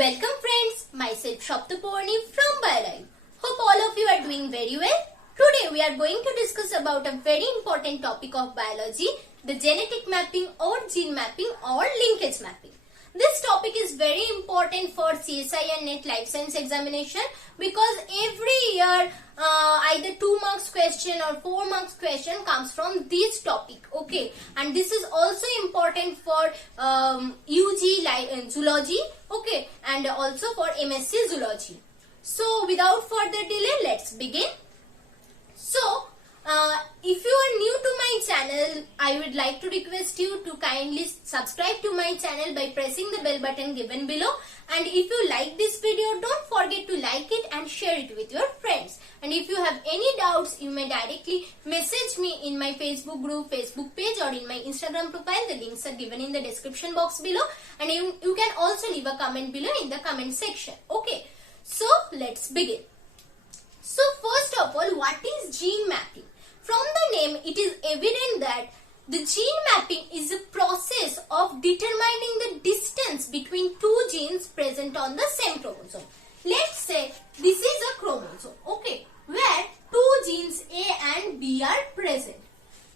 Welcome friends, myself Shaptaporni from BioLive. Hope all of you are doing very well. Today we are going to discuss about a very important topic of biology, the genetic mapping or gene mapping or linkage mapping. This topic is very important for CSIR-NET life science examination because every year either 2 marks question or 4 marks question comes from this topic. Okay, and this is also important for UG Zoology, okay, and also for MSc Zoology. So without further delay, let's begin. So if you are new to my channel, I would like to request you to kindly subscribe to my channel by pressing the bell button given below. And if you like this video, don't forget to like it and share it with your friends. And if you have any doubts, you may directly message me in my Facebook group, Facebook page, or in my Instagram profile. The links are given in the description box below. And you can also leave a comment below in the comment section. Okay, so let's begin. So first of all, what is gene mapping? From the name, it is evident that the gene mapping is a process of determining the distance between two genes present on the same chromosome. Let's say this is a chromosome, okay, where two genes A and B are present.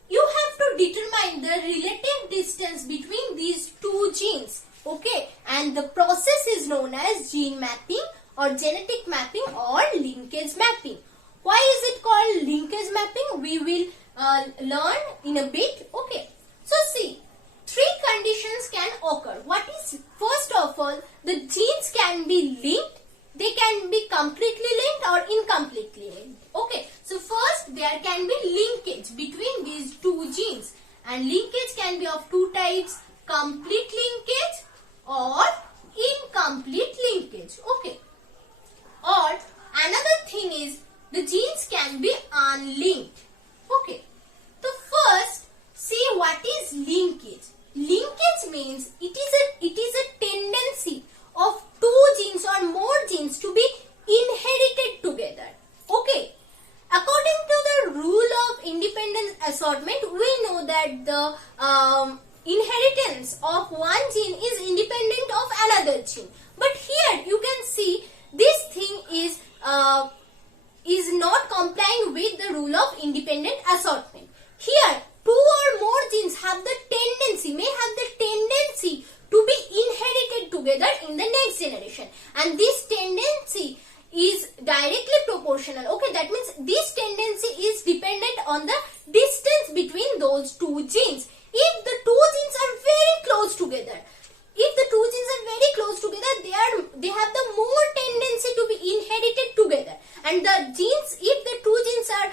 You have to determine the relative distance between these two genes, okay, and the process is known as gene mapping or genetic mapping or linkage mapping. Why is it called linkage mapping? We will learn in a bit. Okay. So see, 3 conditions can occur. What is, first of all, the genes can be linked. They can be completely linked or incompletely linked. Okay. So first, there can be linkage between these two genes. And linkage can be of 2 types, complete linkage or incomplete linkage. Okay. Or another thing is, the genes can be unlinked. Okay. So first, see what is linkage. Linkage means it is a tendency of 2 genes or more genes to be inherited together. Okay. According to the rule of independent assortment, we know that the inheritance of one gene is independent of another gene. But here you can see this thing is not complying with the rule of independent assortment. Here, 2 or more genes may have the tendency to be inherited together in the next generation. And this tendency is directly proportional. Okay, that means this tendency is dependent on the distance between those 2 genes. If the 2 genes are very close together, they have the more tendency to be inherited together. And the genes, if the 2 genes are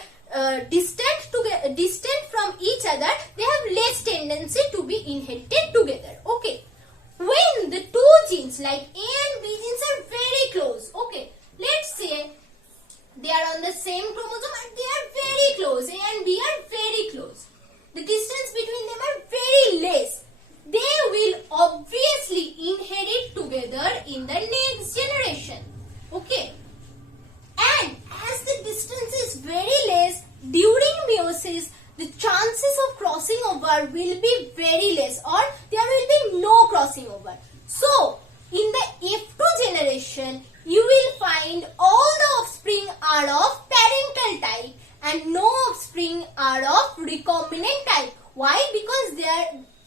distant from each other, they have less tendency to be inherited together. Okay. When the 2 genes like A and B genes are very close, okay, let's say they are on the same chromosome and they are very close, A and B are very close. The distance between them are very less. They will obviously inherit together in the next generation. Okay. And as the distance is very less, during meiosis, the chances of crossing over will be very less, or there will be no crossing over. So, in the F2 generation, you will find all the offspring are of parental type and no offspring are of recombinant type. Why? Because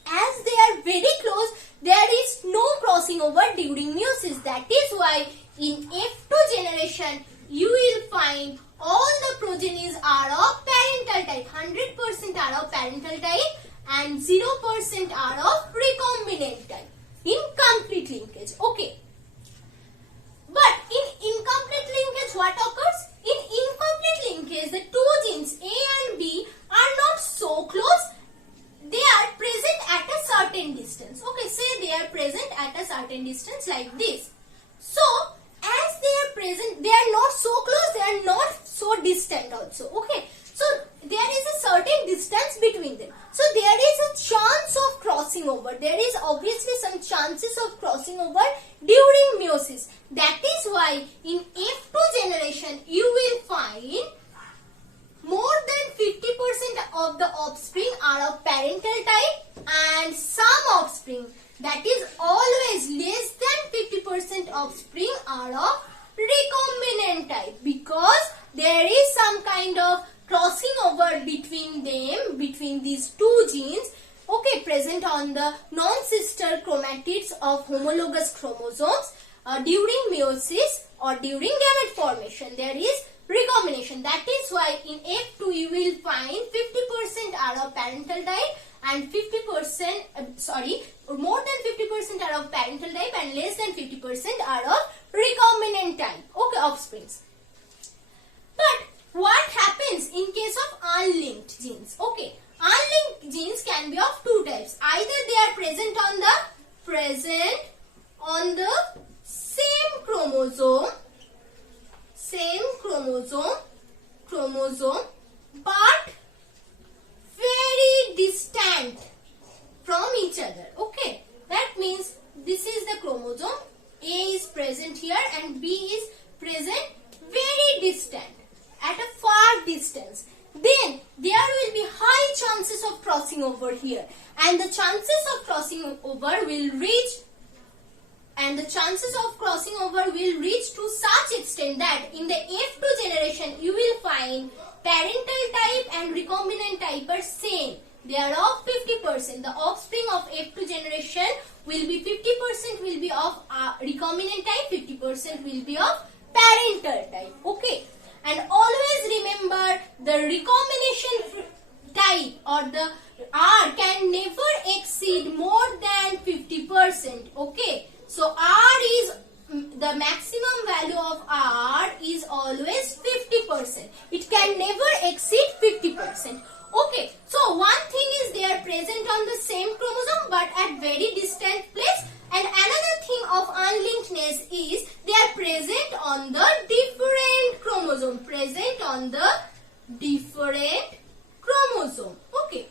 as they are very close, there is no crossing over during meiosis. That is why in F2 generation, you will find all the progenies are of parental type. 100% are of parental type and 0% are of recombinant type. Incomplete linkage. Okay. But in incomplete linkage, what occurs? In incomplete linkage, the 2 genes A and B are not so close. They are present at a certain distance. Okay, say they are present at a certain distance like this. So, as they are present, they are not so close, they are not so distant also. Okay, so there is a certain distance between them. So, there is a chance of crossing over. There is obviously some chances of crossing over during meiosis. That is why in F2 generation, you will find more than 50% of the offspring are of parental type and some offspring that is always less than 50% offspring are of recombinant type, because there is some kind of crossing over between them, between these two genes, okay, present on the non-sister chromatids of homologous chromosomes during meiosis or during gamete formation. There is recombination. That is why in F2 you will find 50% are of parental type and 50%, more than 50% are of parental type and less than 50% are of recombinant type, okay, offsprings. But what happens in case of unlinked genes? Okay, unlinked genes can be of two types. Either they are present on the same chromosome, but very distant from each other. Okay, that means this is the chromosome, A is present here and B is present very distant, at a far distance. Then there will be high chances of crossing over here, and the chances of crossing over will reach to such extent that in the F2 generation you will find parental type and recombinant type are same. They are of 50%. The offspring of F2 generation will be 50% will be of recombinant type, 50% will be of parental type. Okay. And always remember the recombination type or the R can never exceed more than 50%. Okay. So R is the maximum value of R is always 50%. It can never exceed 50%. Okay. So one thing is they are present on the same chromosome but at very distant place. And another thing of unlinkedness is they are present on the different chromosome. Okay.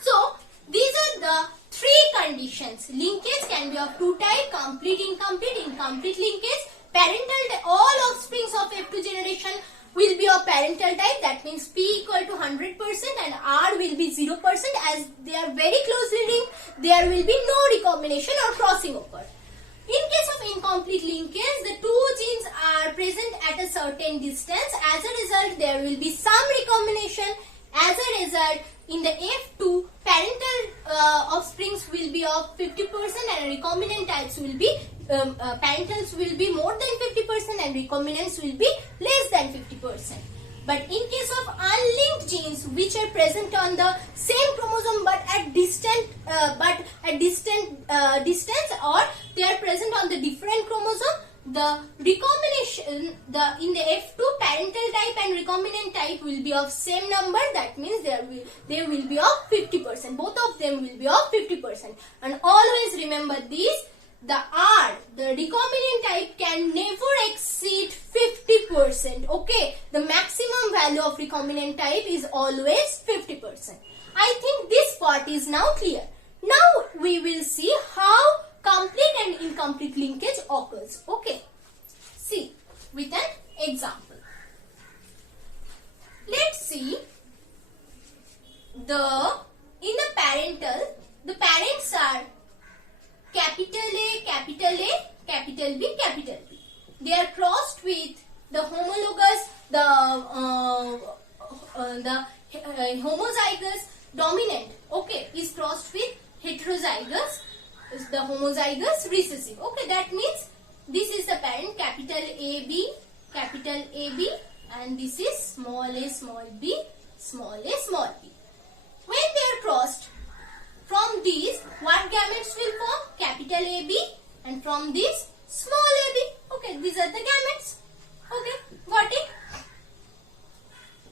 So these are the three conditions. Linkage can be of two types: complete, incomplete linkage. Parental, all offsprings of F2 generation will be of parental type. That means P equal to 100% and R will be 0%. As they are very closely linked, there will be no recombination or crossing over. In case of incomplete linkage, the two genes are present at a certain distance. As a result, there will be some recombination. As a result, in the F2, parental offsprings will be of 50% and recombinant types will be parentals will be more than 50% and recombinants will be less than 50%. But in case of unlinked genes which are present on the same chromosome but at distant distance, or they are present on the different chromosome, the recombination in the F2 parental type and recombinant type will be of same number. That means they will be of 50%. Both of them will be of 50%. And always remember this. The R, the recombinant type can never exceed 50%. Okay, the maximum value of recombinant type is always 50%. I think this part is now clear. Now we will see how complete and incomplete linkage occurs. Okay, see with an example. Let's see in the parental, the parents are capital A, capital A, capital B, capital B. They are crossed with the homologous, the homozygous dominant, okay, is crossed with heterozygous, is the homozygous recessive. Okay, that means this is the parent capital AB, and this is small a, small b, small a, small b. When they are crossed, from these, what gametes will form? Capital AB, and from this, small ab. Okay, these are the gametes. Okay, got it?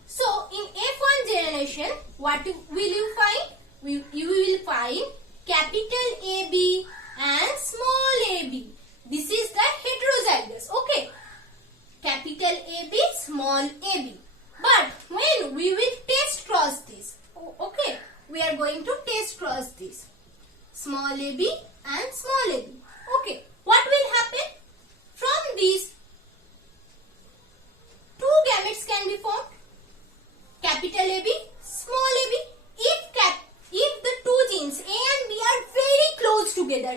So, in F1 generation, what will you find? You will find capital AB and small ab. This is the heterozygous. Okay, capital AB, small ab. But when we will test cross this, okay, we are going to test cross this, small ab and small ab. Okay, what will happen? From these, two gametes can be formed, capital AB, small ab. If the two genes A and B are very close together,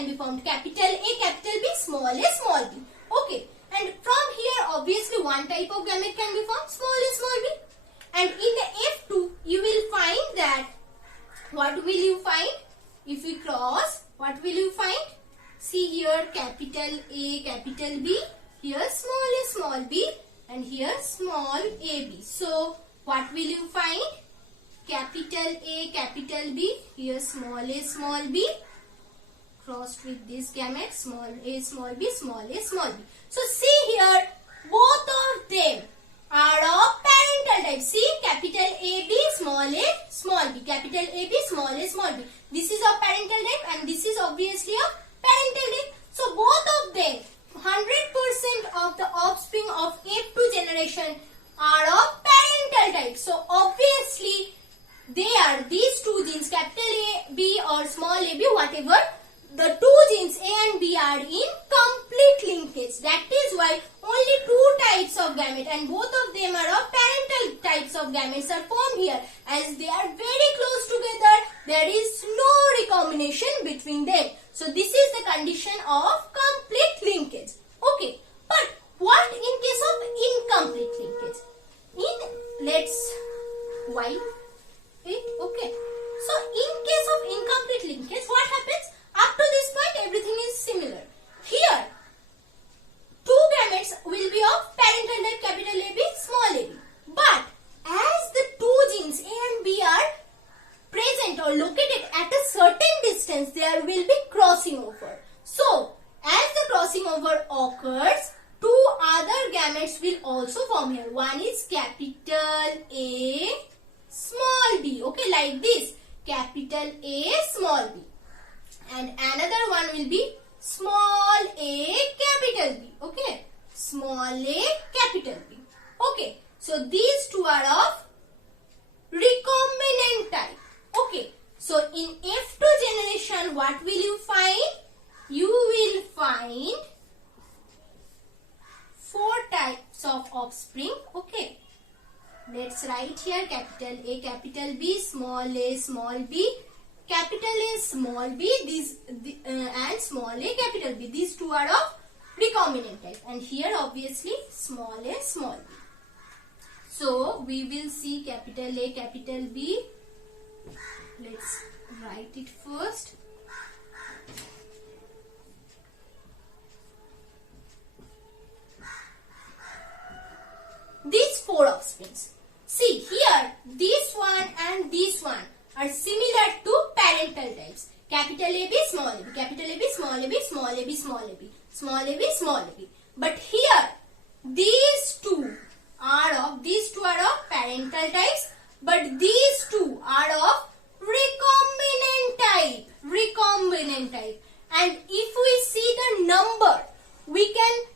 can be formed. Capital A, capital B, small a, small b. Okay. And from here, obviously, one type of gamete can be formed, small a, small b. And in the F2, you will find that, what will you find? If we cross, what will you find? See here, capital A, capital B. Here, small a, small b. And here, small a, b. So, what will you find? Capital A, capital B. Here, small a, small b. Crossed with this gamete, small a, small b, small a, small b. So, see here, both of them are of parental type. See, capital A, B, small a, small b. Capital A, B, small a, small b. This is of parental type and this is obviously of parental type. So, both of them, 100% of the offspring of F2 generation are of parental type. So, obviously, they are these two genes, capital A, B or small a, b, whatever. The two genes A and B are in complete linkage. That is why only two types of gamete and both of them are of parental types of gametes are formed here. As they are very close together, there is no recombination between them. So this is the condition of complete linkage. Okay. But what in case of incomplete linkage? Let's wipe it. Okay. So in case of incomplete linkage, what happens? Up to this point, everything is similar. Here, two gametes will be of parental type, capital A, B, small a, b. But as the two genes A and B are present or located at a certain distance, there will be crossing over. So, as the crossing over occurs, two other gametes will also form here. One is capital A, small b. Okay, like this. Capital A, small b. And another one will be small a, capital B. Okay. Small a, capital B. Okay. So, these two are of recombinant type. Okay. So, in F2 generation, what will you find? You will find four types of offspring. Okay. Let's write here capital A, capital B, small a, small b. Capital A, small b, and small a, capital B. These two are of recombinant type. And here obviously small a, small b. So we will see capital A, capital B. Let's write it first. These four offsprings. See here, this one and this one are similar to parental types. Capital A, B, small a, b. Capital A, B, small a, b, small a, b, small a, b. Small a, b, small a, b. But here, these two are of parental types, but these two are of recombinant type. Recombinant type. And if we see the number, we can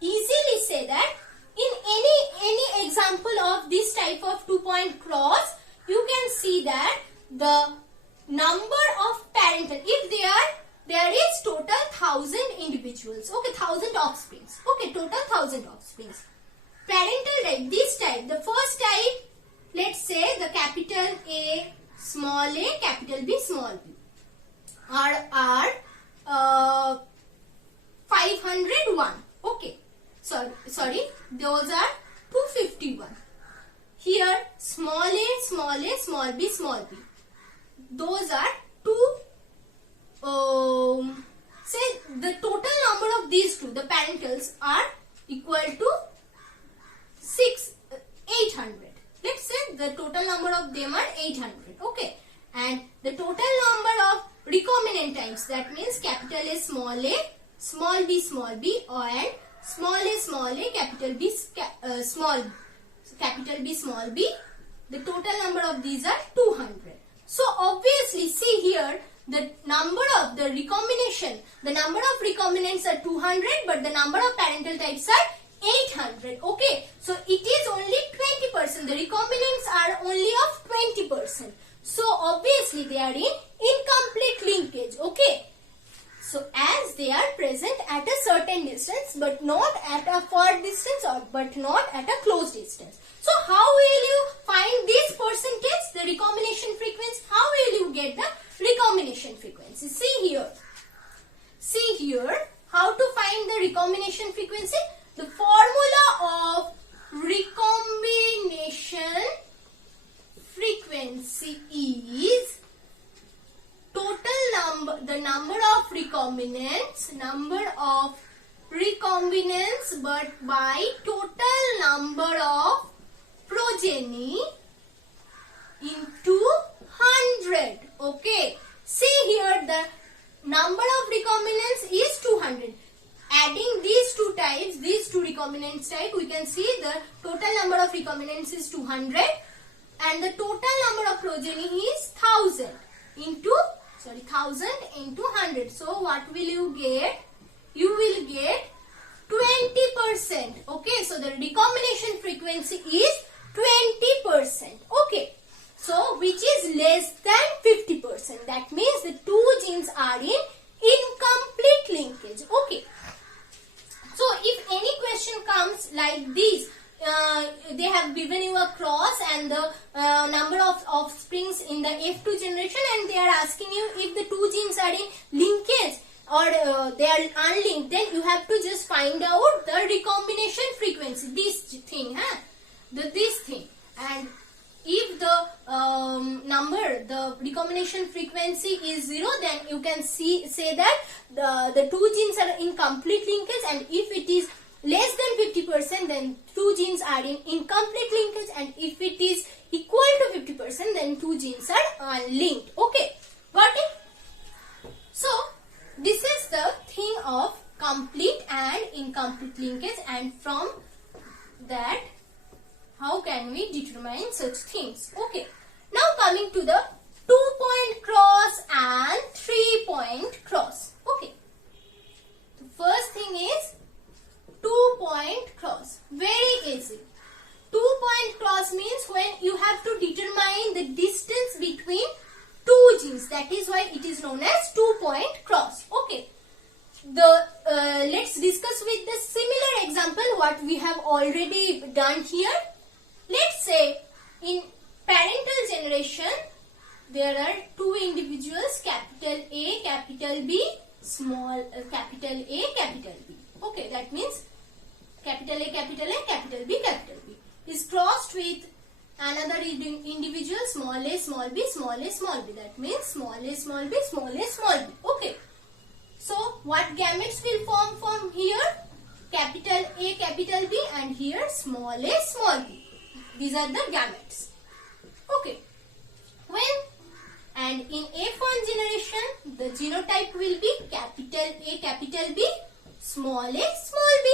easily say that in any example of this type of 2-point cross, you can see that the number of parental, if there is total 1000 individuals, okay, 1000 offsprings, okay, total 1000 offsprings. Parental type, this type, the first type, let's say the capital A, small a, capital B, small b, are 501, okay, sorry, those are 251. Here, small a, small b, small b. Those are say the total number of these two, the parentals, are equal to 800. Let's say the total number of them are 800. Okay. And the total number of recombinant types, that means capital A, small b, and small a, capital B, capital B, small b. The total number of these are 200. So obviously, see here, the number of the recombination, the number of recombinants are 200, but the number of parental types are 800. Okay, so it is only 20%. The recombinants are only of 20%. So obviously, they are in incomplete linkage. Okay. So as they are present at a certain distance, but not at a far distance, but not at a close distance. So how will you find this percentage, the recombination frequency? How will you get the recombination frequency? See here. See here, how to find the recombination frequency? The formula of recombination frequency is the number of recombinants but by total number of progeny into 100. Okay, see here, the number of recombinants is 200. Adding these two types, these two recombinants type, we can see the total number of recombinants is 200 and the total number of progeny is 1000 into 100. So what will you get? You will get 20%. Okay, so the recombination frequency is 20%. Okay, so which is less than 50%. That means the two genes are in incomplete linkage. Okay, so if any question comes like this, they have given you a cross and the number of offsprings in the F2 generation, and they are asking you if the two genes are in linkage or they are unlinked, then you have to just find out the recombination frequency, this thing, this thing. And if the recombination frequency is 0, then you can say that the two genes are in complete linkage, and if it is less than 50%, then two genes are in incomplete linkage, and if it is equal to 50%, then two genes are unlinked. Okay, got it? So this is the thing of complete and incomplete linkage, and from that how can we determine such things. Okay, now coming to the 2-point cross and 3-point cross. Okay, the first thing is 2-point cross. Very easy. 2-point cross means when you have to determine the distance between two genes. That is why it is known as 2-point cross. Okay, let's discuss with the similar example what we have already done here. Let's say in parental generation there are two individuals, capital A, capital B, small capital A, capital B. Okay, that means capital A, capital A, capital B is crossed with another individual, small a, small b, small a, small b. That means small a, small b, small a, small b. Okay, so what gametes will form from here? Capital A, capital B, and here small a, small b. These are the gametes. Okay, and in F1 generation, the genotype will be capital A, capital B, small a, small b.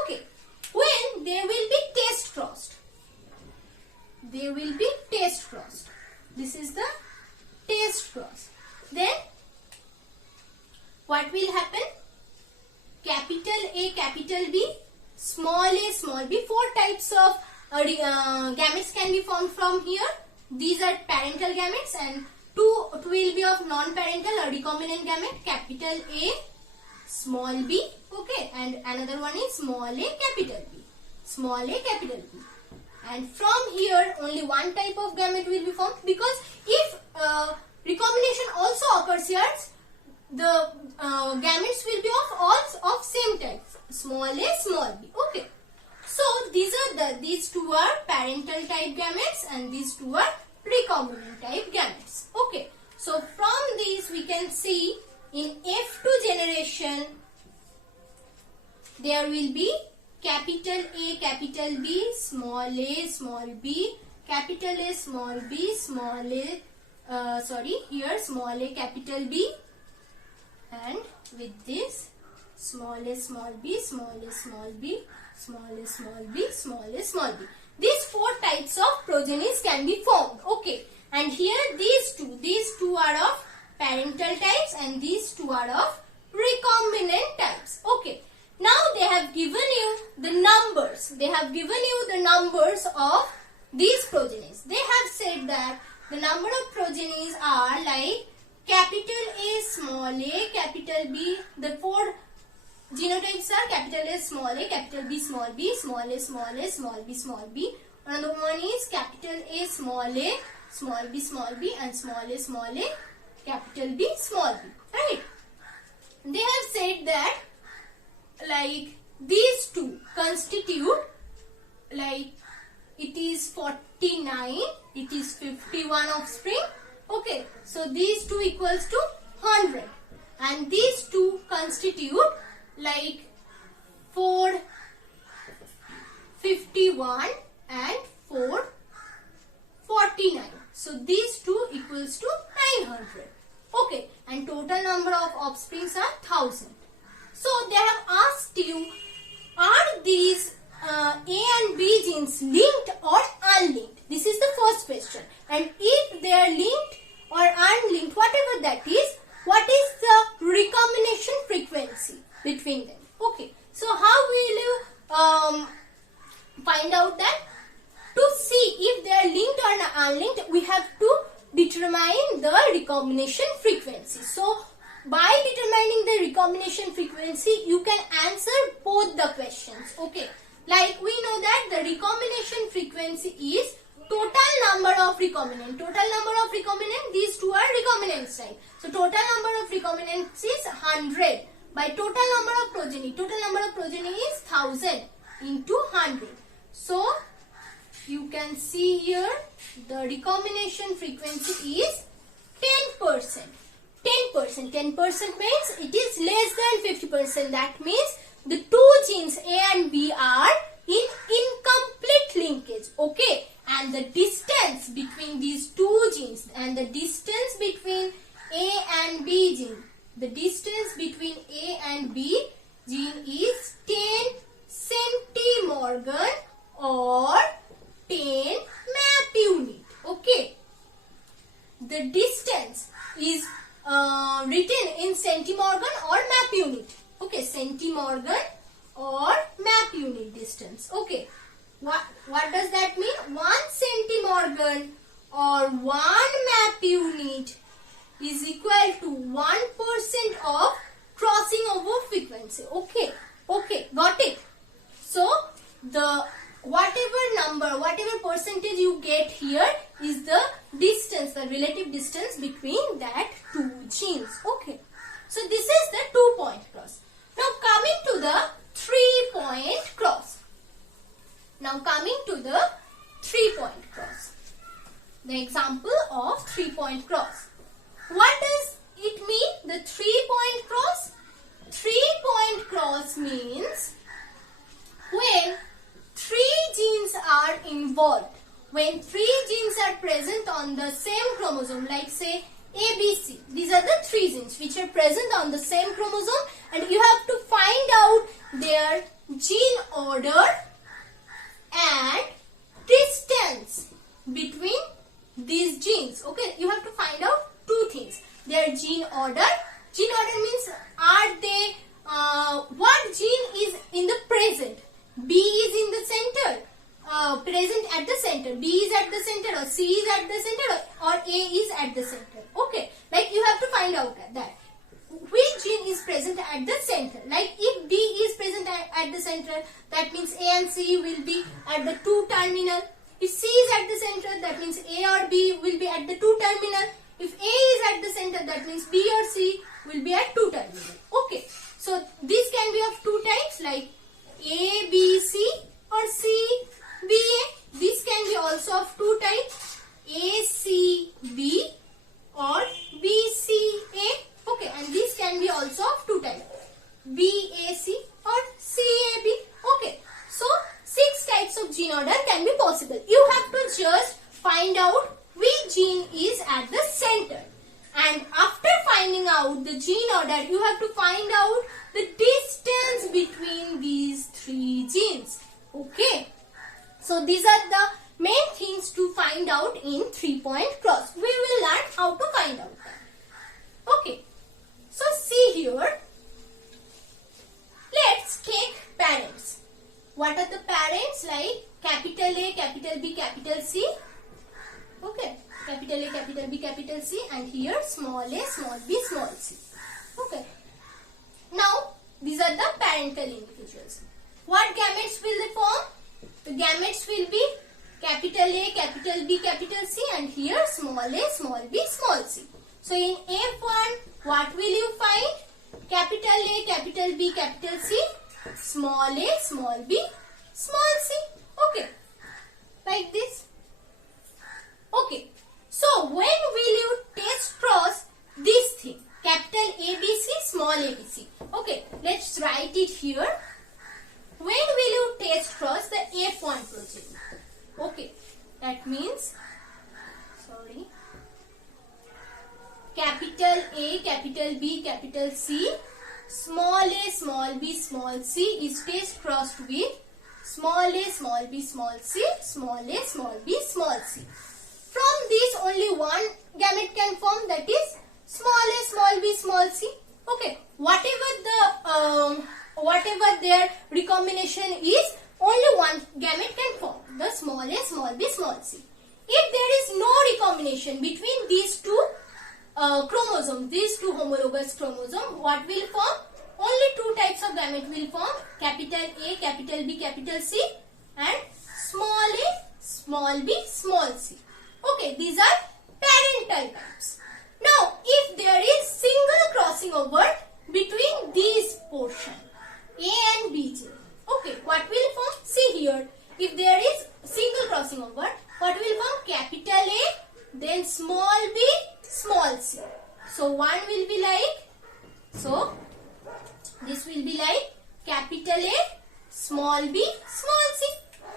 Okay, when they will be test crossed. They will be test crossed. This is the test cross. Then what will happen? Capital A, capital B, small a, small b. 4 types of gametes can be formed from here. These are parental gametes, and two will be of non-parental or recombinant gamete. Capital A, small b. Okay, and another one is small a, capital B. Small a, capital B. And from here only one type of gamete will be formed, because if recombination also occurs here, the gametes will be of same type, small a, small b. Okay, so these two are parental type gametes and these two are recombinant type gametes. Okay, so from these we can see in F2 generation there will be capital A, capital B, small a, small b, capital A, small b, small a, here small a, capital B, and with this small a, small b, small a, small b, small a, small b, small a, small b. These 4 types of progenies can be formed. Okay, and here these two are of parental types and these two are of recombinant types. Okay, now they have given you the numbers. They have given you the numbers of these progenies. They have said that the number of progenies are like capital A, small a, capital B. The 4 genotypes are capital A, small a, capital B, small b, small a, small a, small b, small b. Another one is capital A, small b, and small a, capital B, small b. Right? They have said that like these two constitute like it is 49, it is 51 offspring. Okay, so these two equals to 100 and these two constitute like 451 and 449. So these two equals to 900. Okay, and total number of offsprings are 1000. So they have asked you, are these A and B genes linked or unlinked? This is the first question. And if they are linked or unlinked, whatever that is, what is the recombination frequency between them? Okay, so how will you find out that? To see if they are linked or unlinked, we have to determine the recombination frequency. So by determining the recombination frequency, you can answer both the questions. Okay, like we know that the recombination frequency is total number of recombinant. Total number of recombinant, these two are recombinants, right? So total number of recombinants is 100 by total number of progeny. Total number of progeny is 1000 into 100. So you can see here the recombination frequency is 10%. 10%. 10% means it is less than 50%. That means the two genes A and B are in incomplete linkage. Okay, and the distance between these two genes and the distance between A and B gene, the distance between A and B gene is 10 centimorgan or 10 map unit. Okay, the distance is written in centimorgan or map unit. Okay, centimorgan or map unit distance. Okay, what does that mean? 1 centimorgan or 1 map unit is equal to 1% of crossing over frequency. Okay, got it. So the whatever percentage you get here is the distance, the relative distance between that two genes. Okay, so this is the 2-point cross. Now coming to the 3-point cross. The example of 3-point cross. What does it mean, the 3-point cross? 3-point cross means when 3 genes are involved. When 3 genes are present on the same chromosome, like say ABC. These are the 3 genes which are present on the same chromosome, and you have to find out their gene order and distance between these genes. Okay, you have to find out 2 things. Their gene order. Gene order means are they what gene is in the present. B is in the center, present at the center. B is at the center, or C is at the center, or A is at the center. Okay, like you have to find out that which gene is present at the center. Like if B is present at the center, that means A and C will be at the 2 terminal. If C is at the center, that means A or B will be at the 2 terminal. If A is at the center, that means B or C will be at 2 terminal. Okay, so this can be of 2 types, like A, B, C or C, B, A. This can be also of 2 types, A, C, B or B, C, A. Okay, and this can be also of 2 types, B, A, C or C, A, B. Okay, so 6 types of gene order can be possible. You have to just find out which gene is at the center. And after finding out the gene order, you have to find out the distance between these 3 genes. Okay. So these are the main things to find out in 3-point cross. We will learn how to find out that. Okay. So see here. Let's take parents. What are the parents? Like capital A, capital B, capital C. Okay. Capital A, capital B, capital C, and here small a, small b, small c. Okay. Now, these are the parental individuals. What gametes will they form? The gametes will be capital A, capital B, capital C, and here small a, small b, small c. So, in F1, what will you find? capital A, capital B, capital C, small a, small b, small c. Okay, like this. Okay, so when will you test cross this thing? Capital ABC, small ABC. Okay, let's write it here. When will you test cross the F1 progeny? Okay, that means, sorry, capital A, capital B, capital C, small a, small b, small c is test crossed with small a, small b, small c, small a, small b, small c. From this only one gamete can form, that is small a, small b, small c. Okay, whatever their recombination is, only one gamete can form, the small a, small b, small c. If there is no recombination between these two chromosomes, these two homologous chromosomes, what will form? Only two types of gamete will form, capital A, capital B, capital C, and small a, small b, small c. Okay, these are parental types. Now, if there is single crossing over between these portion, A and B gene, okay, what will form? See here, if there is single crossing over, what will form? Capital A, then small b, small c. So, one will be like, so this will be like capital A, small b, small c.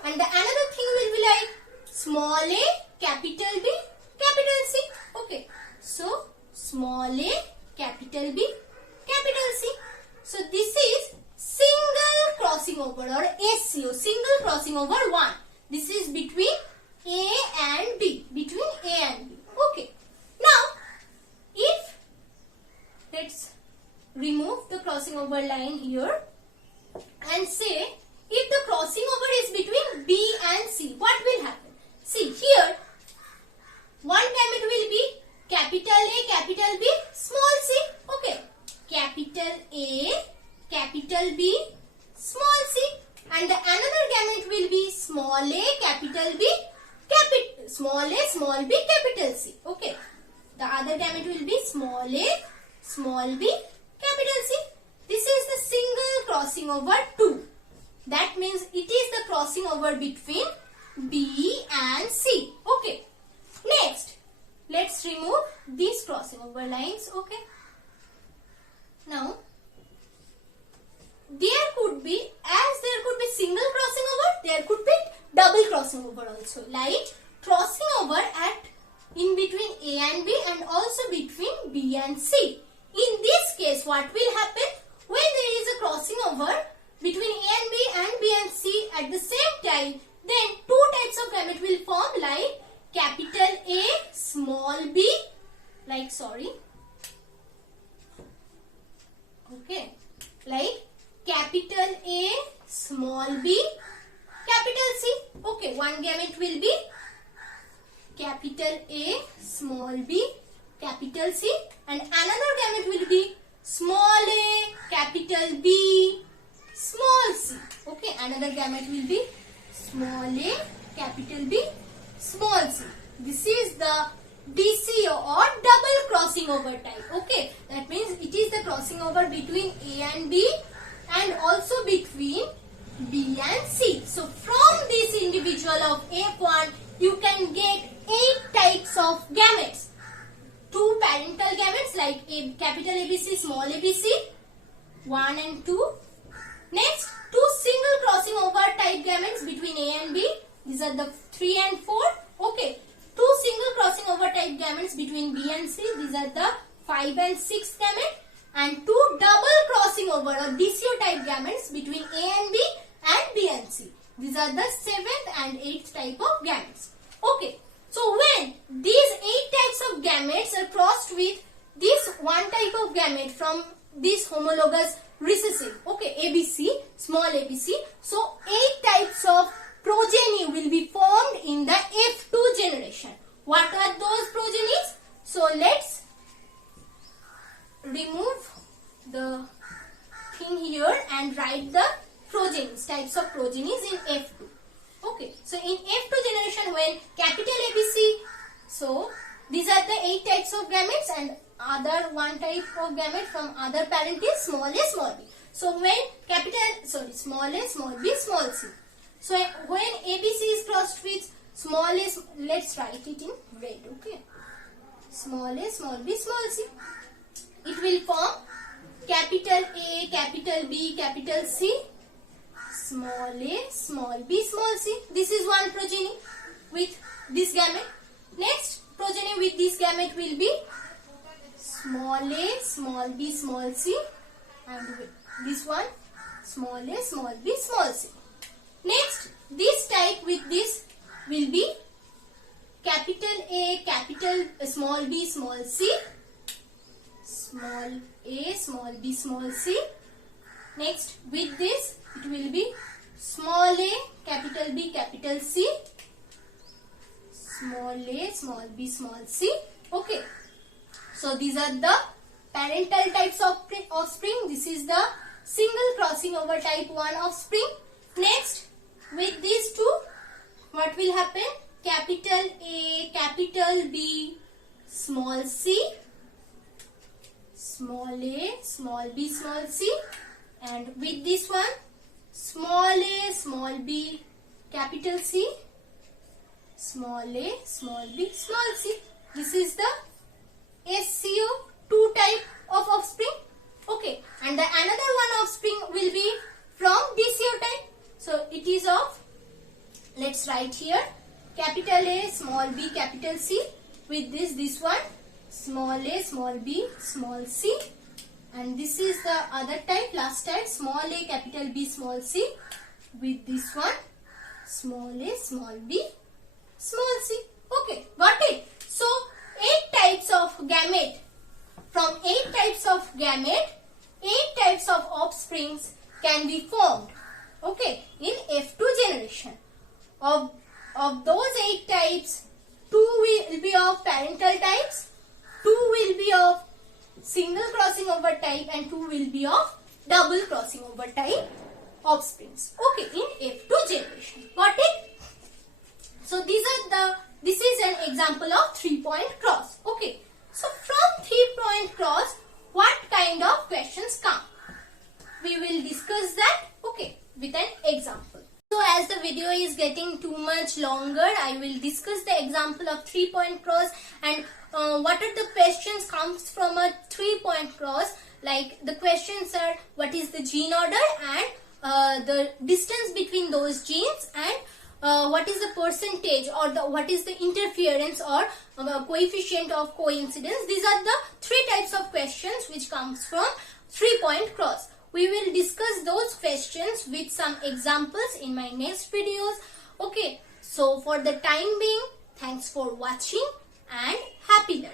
And the another thing will be like small a, capital B, capital C. Okay, so small a, capital B, capital C. So this is single crossing over or SCO, single crossing over 1. This is between A and B, between A and B. Okay, now if, let's remove the crossing over line here and say if the crossing over is between B and C, what will happen? See here, one gamete will be capital A, capital B, small c. Okay, capital A, capital B, small c. And the another gamete will be small a, capital B, small a, small b, capital C. Okay, the other gamete will be small a, small b, capital C. This is the single crossing over 2. That means it is the crossing over between B and C. Okay. Next, let's remove these crossing over lines. Okay. Now, there could be single crossing over, there could be double crossing over also. Like crossing over in between A and B and also between B and C. In this case, what will happen? When there is a crossing over between A and B and B and C at the same time, then two types of gamete will form, like capital A, small b, like capital A, small b, capital C. Okay, one gamete will be capital A, small b, capital C, and another gamete will be small a, capital B, small c. Okay, another gamete will be small a, capital B, small c. This is the DCO or double crossing over type. Okay, that means it is the crossing over between A and B and also between B and C. So from this individual of F1, you can get 8 types of gametes. 2 parental gametes like capital ABC, small ABC, 1 and 2. Next, 2 single crossing over type gametes between A and B. These are the 3 and 4. Okay. 2 single crossing over type gametes between B and C. These are the 5 and 6 gamete. And 2 double crossing over or DCO type gametes between A and B and B and C. These are the 7th and 8th type of gametes. Okay. So when these 8 types of gametes are crossed with this one type of gamete from this homologous recessive, okay, ABC, small ABC. So 8 types of progeny will be formed in the F2 generation. What are those progenies? So let's remove the thing here and write the progenies, types of progenies in F2. Okay, so in F2 generation when capital ABC, so these are the 8 types of gametes and other one type of gamete from other parent is small a small b. So when small a small b small c. So when ABC is crossed with small a, let's write it in red, okay. Small a small b small c. It will form capital A, capital B, capital C, small a, small b, small c. This is one progeny with this gamete. Next progeny with this gamete will be small a, small b, small c, and with this one small a, small b, small c. Next, this type with this will be capital A, capital small b, small c, small a, small b, small c. Next, with this it will be small a, capital B, capital C, small a, small b, small c. Okay. So these are the parental types of offspring. This is the single crossing over type 1 offspring. Next, with these two, what will happen? Capital A, capital B, small c, small a, small b, small c, and with this one, small a, small b, capital C, small a, small b, small c. This is the SCO2 type of offspring. Okay, and the another one offspring will be from DCO type. So it is of, let's write here, capital A, small b, capital C. With this one, small a, small b, small c. And this is the other type, last type, small a, capital B, small c. With this one, small a, small b, small c. Okay, got it? So 8 types of gamete. From 8 types of gamete, 8 types of offsprings can be formed. Okay, in F2 generation. Of those 8 types, 2 will be of parental types, 2 will be of single crossing over type, and 2 will be of double crossing over type offsprings. Okay, in F2 generation. Got it? So this is an example of 3-point cross. Okay. So from 3-point cross, what kind of questions come? We will discuss that, okay, with an example. So as the video is getting too much longer, I will discuss the example of 3-point cross and what are the questions comes from a 3-point cross. Like the questions are, what is the gene order and the distance between those genes, and what is the percentage or what is the interference or coefficient of coincidence. These are the 3 types of questions which comes from 3-point cross. We will discuss those questions with some examples in my next videos. Okay, so for the time being, thanks for watching and happy learning.